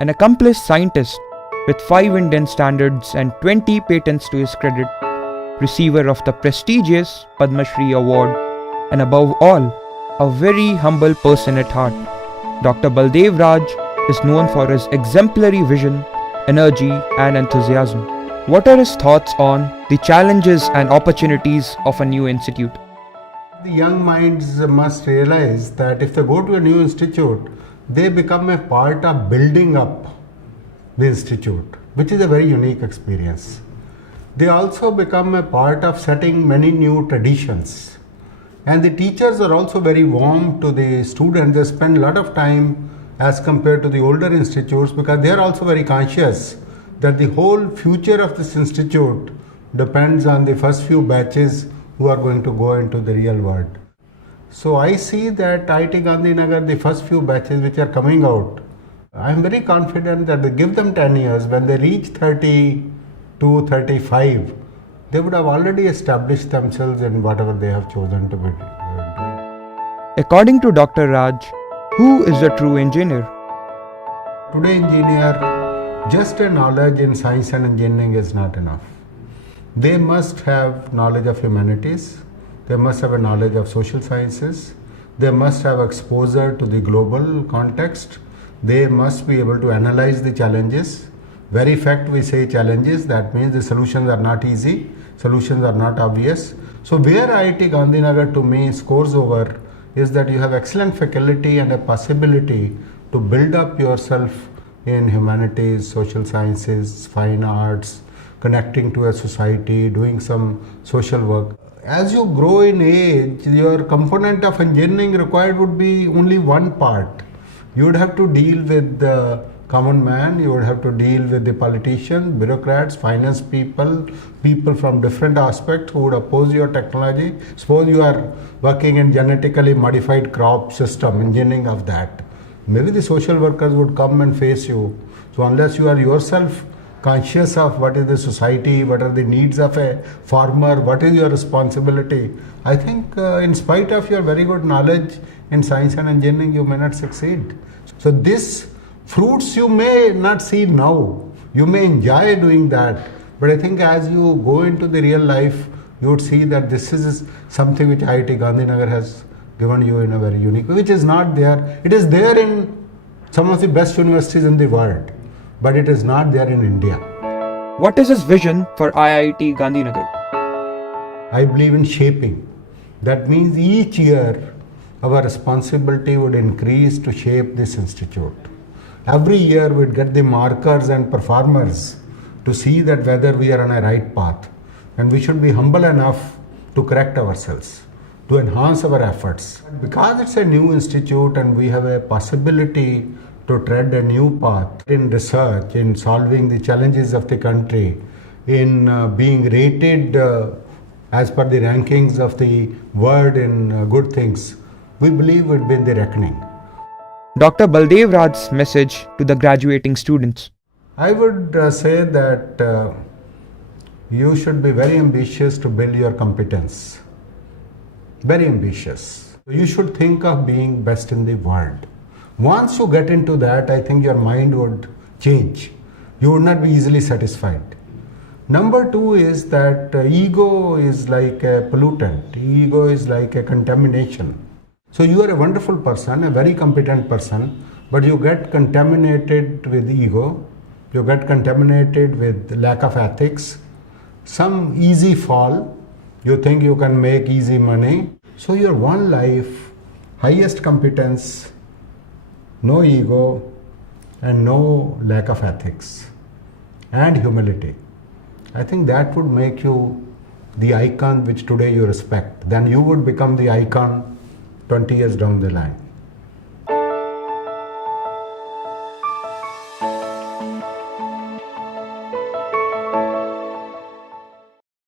an accomplished scientist with 5 Indian standards and 20 patents to his credit, receiver of the prestigious Padma Shri Award, and above all, a very humble person at heart. Dr. Baldev Raj is known for his exemplary vision, energy, and enthusiasm. What are his thoughts on the challenges and opportunities of a new institute? The young minds must realize that if they go to a new institute, they become a part of building up the institute, which is a very unique experience. They also become a part of setting many new traditions. And the teachers are also very warm to the students. They spend a lot of time as compared to the older institutes because they are also very conscious that the whole future of this institute depends on the first few batches who are going to go into the real world. So I see that IIT Gandhinagar, the first few batches which are coming out, I am very confident that they give them 10 years, when they reach 32, 35, they would have already established themselves in whatever they have chosen to be doing. According to Dr. Raj, who is a true engineer? Today, engineer, just a knowledge in science and engineering is not enough. They must have knowledge of humanities, they must have a knowledge of social sciences, they must have exposure to the global context, they must be able to analyze the challenges. Very fact we say challenges, that means the solutions are not easy, solutions are not obvious. So where IIT Gandhinagar to me scores over is that you have excellent faculty and a possibility to build up yourself in humanities, social sciences, fine arts, connecting to a society, doing some social work. As you grow in age, your component of engineering required would be only one part. You would have to deal with the common man, you would have to deal with the politicians, bureaucrats, finance people, people from different aspects who would oppose your technology. Suppose you are working in genetically modified crop system, engineering of that. Maybe the social workers would come and face you. So unless you are yourself conscious of what is the society, what are the needs of a farmer, what is your responsibility, I think in spite of your very good knowledge in science and engineering, you may not succeed. So this fruits you may not see now, you may enjoy doing that, but I think as you go into the real life, you would see that this is something which IIT Gandhinagar has given you in a very unique way, which is not there. It is there in some of the best universities in the world, but it is not there in India. What is his vision for IIT Gandhinagar? I believe in shaping. That means each year our responsibility would increase to shape this institute. Every year we'd get the markers and performers to see that whether we are on a right path, and we should be humble enough to correct ourselves, to enhance our efforts. Because it's a new institute and we have a possibility to tread a new path in research, in solving the challenges of the country, in being rated as per the rankings of the world in good things, we believe we'd be in the reckoning. Dr. Baldev Raj's message to the graduating students. I would say that you should be very ambitious to build your competence. Very ambitious. You should think of being best in the world. Once you get into that, I think your mind would change. You would not be easily satisfied. Number two is that ego is like a pollutant. Ego is like a contamination. So you are a wonderful person, a very competent person, but you get contaminated with ego, you get contaminated with lack of ethics, some easy fall, you think you can make easy money. So your one life, highest competence, no ego, and no lack of ethics, and humility. I think that would make you the icon which today you respect. Then you would become the icon 20 years down the line.